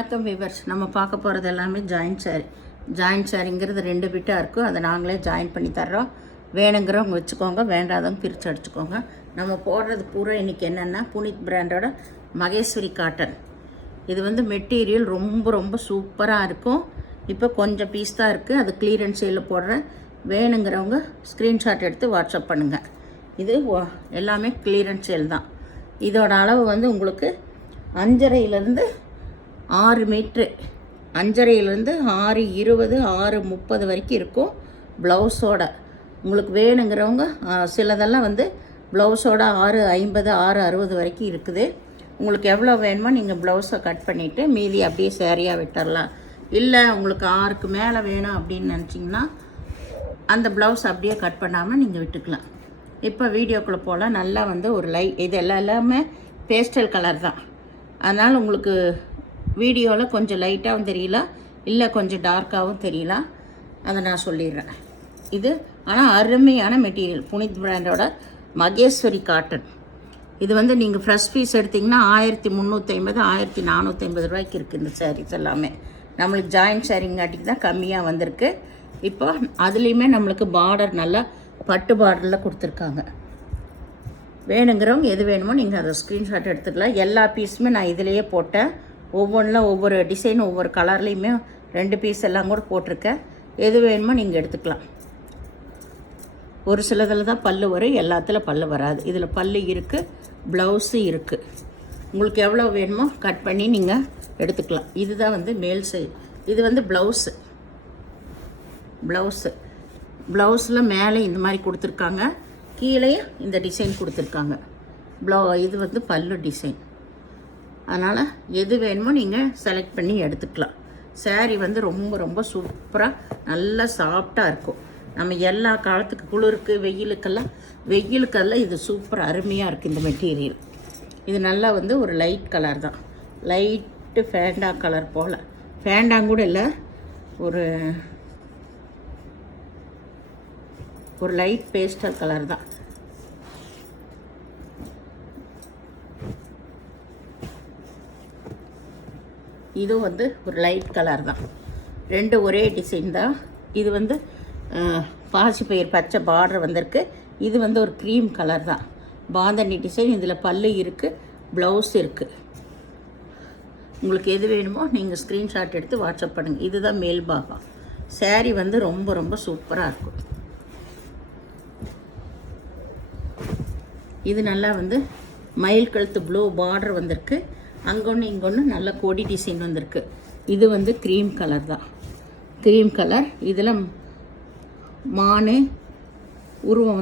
வணக்கம் விவர்ஸ். நம்ம பார்க்க போகிறது எல்லாமே ஜாயின்ட் சாரிங்கிறது 2 பிட்டாக இருக்கும். அதை நாங்களே ஜாயின் பண்ணி தர்றோம். வேணுங்கிறவங்க வச்சுக்கோங்க, வேண்டாதவங்க பிரித்து அடிச்சுக்கோங்க. நம்ம போடுறது பூரா இன்றைக்கி என்னென்னா புனித் பிராண்டோட மகேஸ்வரி காட்டன். இது மெட்டீரியல் ரொம்ப ரொம்ப சூப்பராக இருக்கும். இப்போ கொஞ்சம் பீஸ் தான் இருக்குது, அது கிளியரன்ஸ் சேலில் போடுறேன். வேணுங்கிறவங்க ஸ்க்ரீன்ஷாட் எடுத்து வாட்ஸ்அப் பண்ணுங்கள். இது எல்லாமே கிளியரன்ஸ் சேல் தான். இதோட அளவு உங்களுக்கு 5.5லேருந்து 6 மீட்ரு, 5.5லேருந்து 6.20, 6.30 வரைக்கும் இருக்கும் ப்ளவுஸோட. உங்களுக்கு வேணுங்கிறவங்க சிலதெல்லாம் ப்ளவுஸோட 6.50, 6.60 வரைக்கும் இருக்குது. உங்களுக்கு எவ்வளோ வேணுமோ நீங்கள் ப்ளவுஸை கட் பண்ணிவிட்டு மீதி அப்படியே சேரீயாக விட்டுடலாம். இல்லை உங்களுக்கு 6க்கு மேலே வேணும் அப்படின்னு நினச்சிங்கன்னா அந்த ப்ளவுஸ் அப்படியே கட் பண்ணாமல் நீங்கள் விட்டுக்கலாம். இப்போ வீடியோக்குள்ளே போல் நல்லா ஒரு இது எல்லாமே பேஸ்டல் கலர் தான். அதனால் உங்களுக்கு வீடியோவில் கொஞ்சம் லைட்டாகவும் தெரியல, இல்லை கொஞ்சம் டார்க்காகவும் தெரியல. அதை நான் சொல்லிடுறேன். இது ஆனால் அருமையான மெட்டீரியல், புனித் பிராண்டோட மகேஸ்வரி காட்டன். இது நீங்கள் ஃப்ரெஷ் பீஸ் எடுத்திங்கன்னா 1350, 1450 ரூபாய்க்கு இருக்குது இந்த சாரீஸ் எல்லாமே. நம்மளுக்கு ஜாயின்ட் சாரீங்காட்டிக்கு தான் கம்மியாக வந்திருக்கு. இப்போ அதுலேயுமே நம்மளுக்கு பார்டர் நல்லா பட்டு பார்டரில் கொடுத்துருக்காங்க. வேணுங்கிறவங்க எது வேணுமோ நீங்கள் அதை ஸ்க்ரீன்ஷாட் எடுத்துக்கலாம். எல்லா பீஸுமே நான் இதிலையே போட்டேன். ஒவ்வொன்றில் ஒவ்வொரு டிசைன், ஒவ்வொரு கலர்லேயுமே 2 பீஸ் எல்லாம் கூட போட்டிருக்கேன். எது வேணுமோ நீங்கள் எடுத்துக்கலாம். ஒரு சிலதில் தான் பல்லு வரும், எல்லாத்துல பல்லு வராது. இதில் பல்லு இருக்குது, ப்ளவுஸு இருக்குது. உங்களுக்கு எவ்வளோ வேணுமோ கட் பண்ணி நீங்கள் எடுத்துக்கலாம். இதுதான் மேல் சைடு. இது ப்ளவுஸில் மேலே இந்த மாதிரி கொடுத்துருக்காங்க, கீழே இந்த டிசைன் கொடுத்துருக்காங்க. இது பல்லு டிசைன். அதனால் எது வேணுமோ நீங்கள் செலக்ட் பண்ணி எடுத்துக்கலாம். சாரீ ரொம்ப ரொம்ப சூப்பராக நல்லா சாஃப்டாக இருக்கும். நம்ம எல்லா காலத்துக்கு குளிருக்கு வெயிலுக்கெல்லாம் இது சூப்பர் அருமையாக இருக்குது இந்த மெட்டீரியல். இது நல்லா ஒரு லைட் கலர் தான், லைட்டு ஃபேண்டா கலர் போல். ஃபேண்டாங்கூட இல்லை, ஒரு லைட் பேஸ்டல் கலர் தான். இது ஒரு லைட் கலர் தான். 2 ஒரே டிசைன் தான். இது பாசிப்பயிர் பச்சை பார்டர் வந்திருக்கு. இது ஒரு க்ரீம் கலர் தான், பாந்தனி டிசைன். இதில் பல்லு இருக்குது, ப்ளவுஸ் இருக்குது. உங்களுக்கு எது வேணுமோ நீங்கள் ஸ்க்ரீன்ஷாட் எடுத்து வாட்ஸ்அப் பண்ணுங்கள். இதுதான் மேல் பாகம். சாரீ ரொம்ப ரொம்ப சூப்பராக இருக்கும். இது நல்லா மயில் கழுத்து ப்ளூ பார்டர் வந்திருக்கு. அங்கொன்று இங்கொன்று நல்ல கொடி டிசைன் வந்திருக்கு. இது க்ரீம் கலர் தான், க்ரீம் கலர். இதில் மான் உருவம்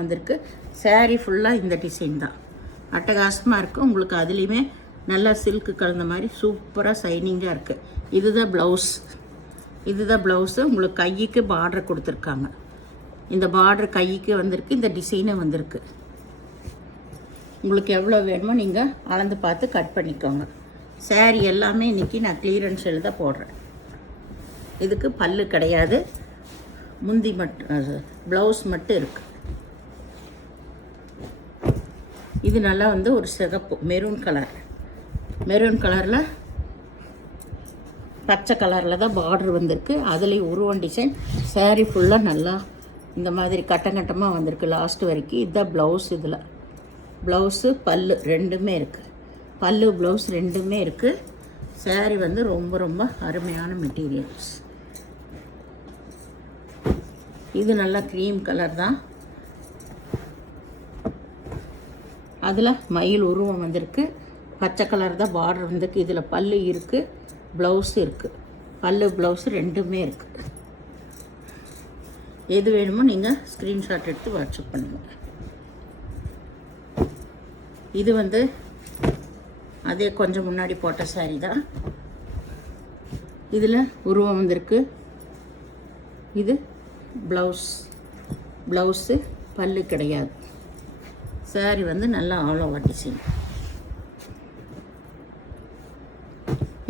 வந்திருக்கு. சாரீ ஃபுல்லாக இந்த டிசைன் தான், அட்டகாசமாக இருக்குது. உங்களுக்கு அதுலேயுமே நல்லா சில்க்கு கலந்த மாதிரி சூப்பராக சைனிங்காக இருக்குது. இதுதான் ப்ளவுஸு. உங்களுக்கு கைக்கு பார்டர் கொடுத்துருக்காங்க. இந்த பார்டர் கைக்கு வந்திருக்கு, இந்த டிசைனு வந்திருக்கு. உங்களுக்கு எவ்வளோ வேணுமோ நீங்கள் அளந்து பார்த்து கட் பண்ணிக்கோங்க. சாரீ எல்லாமே இன்றைக்கி நான் கிளியரன்ஸ் சேல் தான் போடுறேன். இதுக்கு பல்லு கிடையாது, முந்தி மட்டும் ப்ளவுஸ் மட்டும் இருக்குது. இது நல்லா ஒரு சிகப்பு மெரூன் கலரில் பச்சை கலரில் தான் பார்டர் வந்திருக்கு. அதுலேயும் உருவம் டிசைன். சாரீ ஃபுல்லாக நல்லா இந்த மாதிரி கட்டமாக வந்திருக்கு லாஸ்ட் வரைக்கும். இதுதான் ப்ளவுஸ். இதில் ப்ளவுஸு பல்லு ரெண்டுமே இருக்குது. பல்லு ப்ளவுஸ் ரெண்டுமே இருக்குது. சாரீ ரொம்ப ரொம்ப அருமையான மெட்டீரியல்ஸ். இது நல்லா க்ரீம் கலர் தான். அதில் மயில் உருவம் வந்திருக்கு. பச்சை கலர் தான் பார்டர் வந்திருக்கு. இதில் பல்லு இருக்குது, ப்ளவுஸு இருக்குது. பல்லு ப்ளவுஸு ரெண்டுமே இருக்குது. எது வேணுமோ நீங்கள் ஸ்க்ரீன்ஷாட் எடுத்து வாட்ஸ்அப் பண்ணுங்கள். இது அதே கொஞ்சம் முன்னாடி போட்ட சாரீ தான். இதில் உருவம் வந்திருக்கு. இது ப்ளவுஸு, பல்லு கிடையாது. சாரீ நல்லா ஆல் ஓவர் டிசைன்.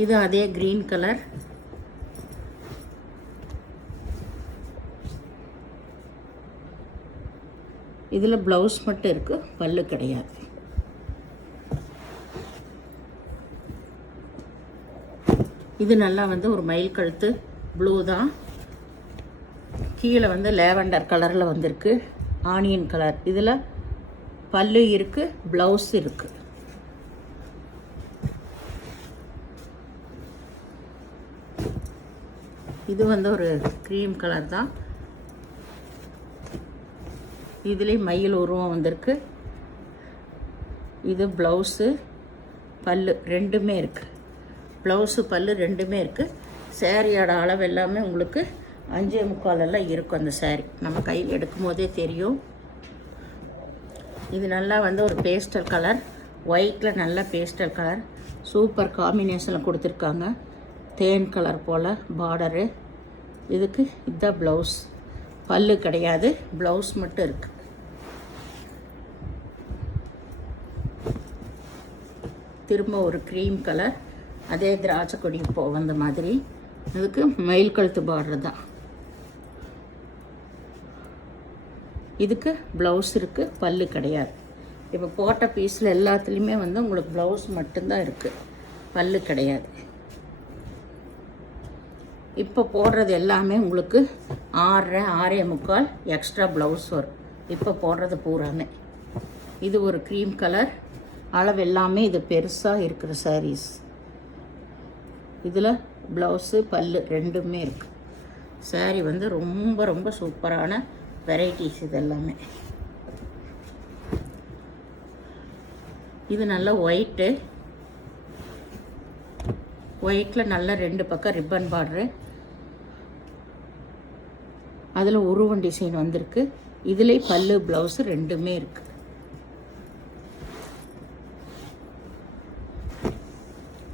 இது அதே க்ரீன் கலர். இதில் ப்ளவுஸ் மட்டும் இருக்குது, பல்லு கிடையாது. இது நல்லா வந்து ஒரு மயில் கழுத்து ப்ளூ தான். கீழே வந்து லேவண்டர் கலரில் வந்திருக்கு, ஆனியன் கலர். இதில் பல்லு இருக்குது, ப்ளவுஸ் இருக்குது. இது வந்து ஒரு க்ரீம் கலர் தான். இதுலேயும் மயில் உருவம் வந்திருக்கு. இது ப்ளவுஸு பல்லு ரெண்டுமே இருக்குது. ப்ளவுஸு பல்லு ரெண்டுமே இருக்குது. சேரீயோட அளவு எல்லாமே உங்களுக்கு 5.25 இருக்கும். அந்த சேரீ நம்ம கையில் எடுக்கும் போதே தெரியும். இது நல்லா வந்து ஒரு பேஸ்டல் கலர், ஒயிட்டில் நல்ல பேஸ்டல் கலர், சூப்பர் காம்பினேஷனில் கொடுத்துருக்காங்க. தேன் கலர் போல் பார்டரு. இதுக்கு இதுதான் ப்ளவுஸ். பல்லு கிடையாது, ப்ளவுஸ் மட்டும் இருக்குது. திரும்ப ஒரு க்ரீம் கலர், அதே திராட்சை கொடி வந்த மாதிரி. இதுக்கு மயில் கழுத்து பார்டர் தான். இதுக்கு ப்ளவுஸ் இருக்குது, பல்லு கிடையாது. இப்போ போட்ட பீஸில் எல்லாத்துலேயுமே வந்து உங்களுக்கு ப்ளவுஸ் மட்டும்தான் இருக்குது, பல்லு கிடையாது. இப்போ போடுறது எல்லாமே உங்களுக்கு 6.5 6.25 எக்ஸ்ட்ரா ப்ளவுஸ் வரும். இப்போ போடுறது பூராமே. இது ஒரு க்ரீம் கலர், அளவு எல்லாமே இது பெருசாக இருக்கிற சாரீஸ். இதில் ப்ளவுஸு பல்லு ரெண்டுமே இருக்குது. சாரீ வந்து ரொம்ப ரொம்ப சூப்பரான வெரைட்டிஸ் இது எல்லாமே. இது நல்ல ஒயிட்டு, ஒயிட்டில் நல்ல 2 பக்கம் ரிப்பன் பார்டரு. அதில் உருவம் டிசைன் வந்திருக்கு. இதிலே பல்லு ப்ளவுஸு ரெண்டுமே இருக்குது.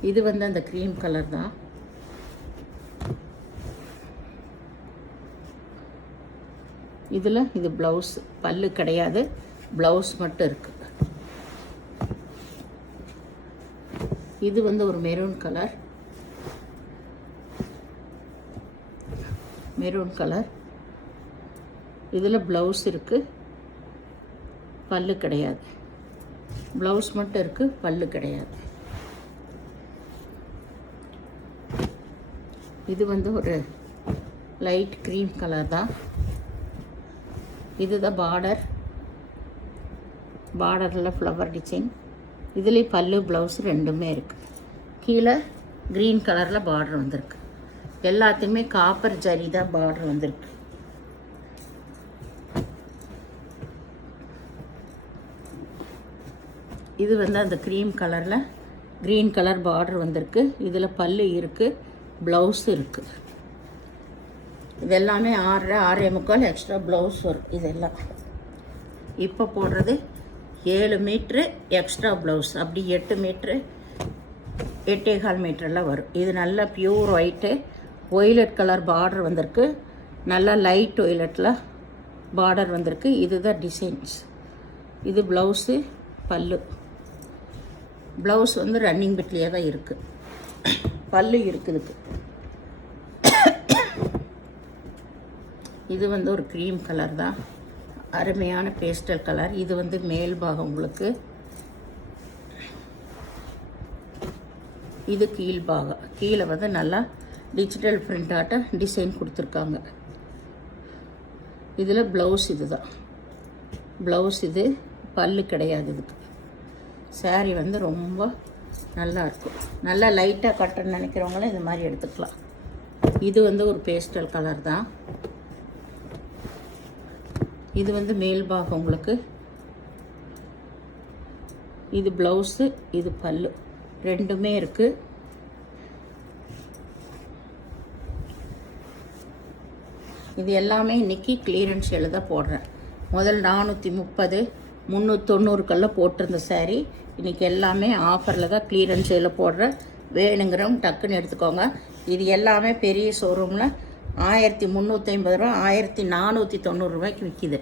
இது வந்து அந்த க்ரீம் கலர் தான். இதில் இது ப்ளவுஸ், பல்லு கிடையாது, ப்ளவுஸ் மட்டும் இருக்குது. இது வந்து ஒரு மெரூன் கலர், மெரூன் கலர். இதில் ப்ளவுஸ் இருக்குது, பல்லு கிடையாது. ப்ளவுஸ் மட்டும் இருக்குது, பல்லு கிடையாது. இது வந்து ஒரு லைட் க்ரீம் கலர் தான். இதுதான் பார்டர், பார்டரில் ஃப்ளவர் டிசைன். இதுலேயும் பல்லு ப்ளவுஸ் ரெண்டுமே இருக்குது. கீழே க்ரீன் கலரில் பார்டர் வந்திருக்கு. எல்லாத்தையுமே காப்பர் ஜரி தான் பார்டர் வந்திருக்கு. இது வந்து அந்த க்ரீம் கலரில் க்ரீன் கலர் பார்டர் வந்திருக்கு. இதில் பல்லு இருக்குது, ப்ளவுஸ் இருக்குது. இது எல்லாமே 6.5 6.25 எக்ஸ்ட்ரா ப்ளவுஸ் வரும். இதெல்லாம் இப்போ போடுறது 7 மீட்ரு எக்ஸ்ட்ரா ப்ளவுஸ், அப்படி 8 மீட்ரு 8.25 மீட்டரெல்லாம் வரும். இது நல்லா pure white, violet colour border வந்திருக்கு. நல்லா லைட் ஒய்லட்டில் பார்டர் வந்திருக்கு. இதுதான் டிசைன்ஸ். இது ப்ளவுஸு, பல்லு. ப்ளவுஸ் வந்து ரன்னிங் பிட்லேயே தான் இருக்குது, பல்லு இருக்குதுக்கு. இது வந்து ஒரு க்ரீம் கலர் தான், அருமையான பேஸ்டல் கலர். இது வந்து மேல் பாகம் உங்களுக்கு, இது கீழ் பாகம். கீழே வந்து நல்லா டிஜிட்டல் பிரிண்ட் ஆட்ட டிசைன் கொடுத்துருக்காங்க. இதில் ப்ளவுஸ் இது தான், ப்ளவுஸ் இது, பல்லு கிடையாது இதுக்கு. சாரீ வந்து ரொம்ப நல்லாயிருக்கும். நல்லா லைட்டாக கட்டணும்னு நினைக்கிறவங்களும் இது மாதிரி எடுத்துக்கலாம். இது வந்து ஒரு பேஸ்டல் கலர் தான். இது வந்து மேல் பாகம் உங்களுக்கு. இது ப்ளவுஸு, இது பல்லு ரெண்டுமே இருக்குது. இது எல்லாமே இன்றைக்கி கிளியரன்ஸ் சேலில் தான் போடுறேன். முதல் 430 390 போட்டிருந்த சாரீ இன்றைக்கி எல்லாமே ஆஃபரில் தான் கிளியரன்ஸ் சேலில் போடுறேன். வேணுங்கிறவங்க டக்குன்னு எடுத்துக்கோங்க. இது எல்லாமே பெரிய ஷோரூமில் 1350 ரூபா 1490 ரூபாய்க்கு விற்கிது.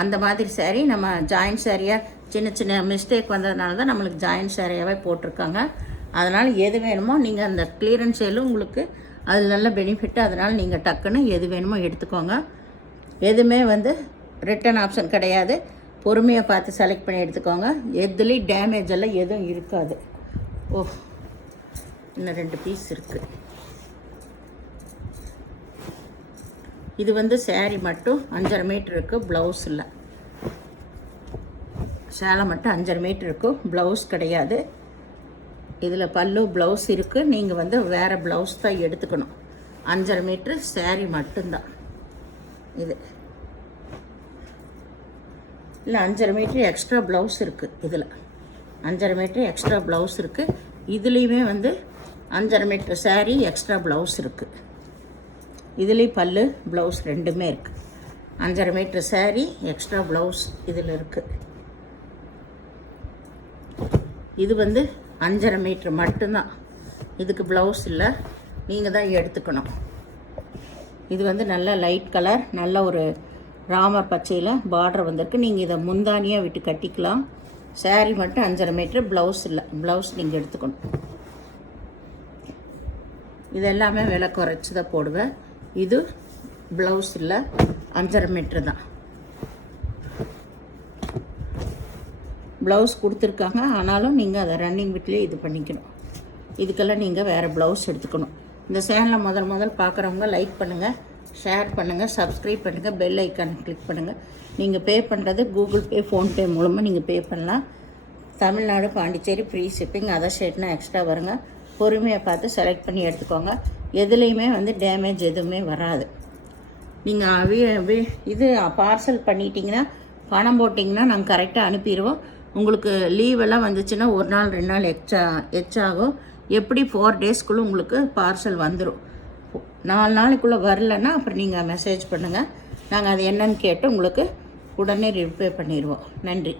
அந்த மாதிரி சாரீ நம்ம ஜாயின்ட் சாரியாக சின்ன சின்ன மிஸ்டேக் வந்ததுனால தான் நம்மளுக்கு ஜாயின்ட் சாரியாகவே போட்டிருக்காங்க. அதனால் எது வேணுமோ நீங்கள் அந்த கிளியரன்ஸ் சேலும் உங்களுக்கு அதில் நல்ல பெனிஃபிட்டு. அதனால் நீங்கள் டக்குன்னு எது வேணுமோ எடுத்துக்கோங்க. எதுவுமே வந்து ரிட்டன் ஆப்ஷன் கிடையாது. பொறுமையாக பார்த்து செலக்ட் பண்ணி எடுத்துக்கோங்க. எதுலேயும் டேமேஜ் எல்லாம் எதுவும் இருக்காது. ஓ, இன்னும் 2 பீஸ் இருக்குது. இது வந்து saree மட்டும் 5.5 மீட்டர் இருக்குது, ப்ளவுஸ் இல்லை. சேலை மட்டும் 5.5 மீட்டர் இருக்கும், ப்ளவுஸ் கிடையாது. இதில் பல்லு ப்ளவுஸ் இருக்குது. நீங்கள் வந்து வேறு ப்ளவுஸ் தான் எடுத்துக்கணும். 5.5 மீட்ரு saree மட்டும்தான் இது. இல்லை 5.5 மீட்ரு எக்ஸ்ட்ரா ப்ளவுஸ் இருக்குது. இதில் 5.5 மீட்ரு எக்ஸ்ட்ரா ப்ளவுஸ் இருக்குது. இதுலேயுமே வந்து 5.5 மீட்ரு saree எக்ஸ்ட்ரா ப்ளவுஸ் இருக்குது. இதுலேயும் பல்லு ப்ளவுஸ் ரெண்டுமே இருக்குது. 5.5 மீட்ரு saree எக்ஸ்ட்ரா ப்ளவுஸ் இதில் இருக்குது. இது வந்து 5.5 மீட்ரு மட்டும்தான். இதுக்கு ப்ளவுஸ் இல்லை, நீங்கள் தான் எடுத்துக்கணும். இது வந்து நல்ல லைட் கலர், நல்ல ஒரு ராமர் பச்சையில் பார்டர் வந்திருக்கு. நீங்கள் இதை முந்தானியாக விட்டு கட்டிக்கலாம். saree மட்டும் 5.5 மீட்ரு, ப்ளவுஸ் இல்லை. ப்ளவுஸ் நீங்கள் எடுத்துக்கணும். இது எல்லாமே விலை குறைச்சி தான் போடுவேன். இது ப்ளவுஸ் இல்லை, 5.5 மீட்ரு தான். ப்ளவுஸ் கொடுத்துருக்காங்க, ஆனாலும் நீங்கள் அதை ரன்னிங் விட்லேயே இது பண்ணிக்கணும். இதுக்கெல்லாம் நீங்கள் வேறு ப்ளவுஸ் எடுத்துக்கணும். இந்த சேனலை முதல் பார்க்குறவங்க லைக் பண்ணுங்கள், ஷேர் பண்ணுங்கள், சப்ஸ்கிரைப் பண்ணுங்கள், பெல் ஐக்கான் கிளிக் பண்ணுங்கள். நீங்கள் பே பண்ணுறது கூகுள் பே, ஃபோன்பே மூலமாக நீங்கள் பே பண்ணலாம். Tamil Nadu, Pondicherry free shipping. Other ஸ்டேட்னா எக்ஸ்ட்ரா வருங்க. பொறுமையாக பார்த்து செலக்ட் பண்ணி எடுத்துக்கோங்க. எதுலேயுமே வந்து டேமேஜ் எதுவுமே வராது. நீங்கள் இது பார்சல் பண்ணிட்டீங்கன்னா, பணம் போட்டிங்கன்னா நாங்கள் கரெக்டாக அனுப்பிடுவோம். உங்களுக்கு லீவெல்லாம் வந்துச்சுன்னா 1 நாள் 2 நாள் எச்சாகும். எப்படி 4 டேஸ்க்குள்ளே உங்களுக்கு பார்சல் வந்துடும். 4 நாளைக்குள்ளே வரலன்னா அப்புறம் நீங்கள் மெசேஜ் பண்ணுங்கள். நாங்கள் அது என்னன்னு கேட்டு உங்களுக்கு உடனே ரிப்ளை பண்ணிடுவோம். நன்றி.